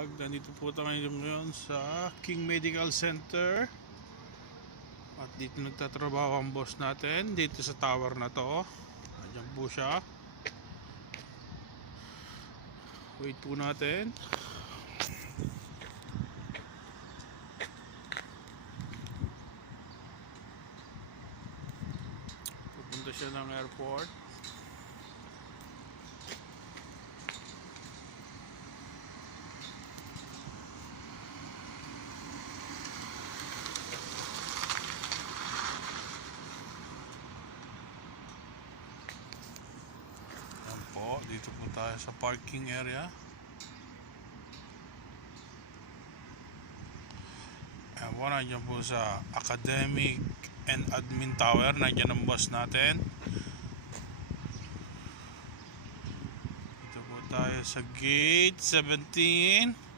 vlog. Nandito po tayo ngayon sa King Medical Center. At dito nagtatrabaho ang boss natin. Dito sa tower na to. Nandiyan po siya. Wait po natin. Pupunta siya ng airport. Dito po tayo sa parking area. Ewan, nandiyan po sa Academic and Admin Tower. Nandiyan ang boss natin. Dito po tayo sa Gate 17.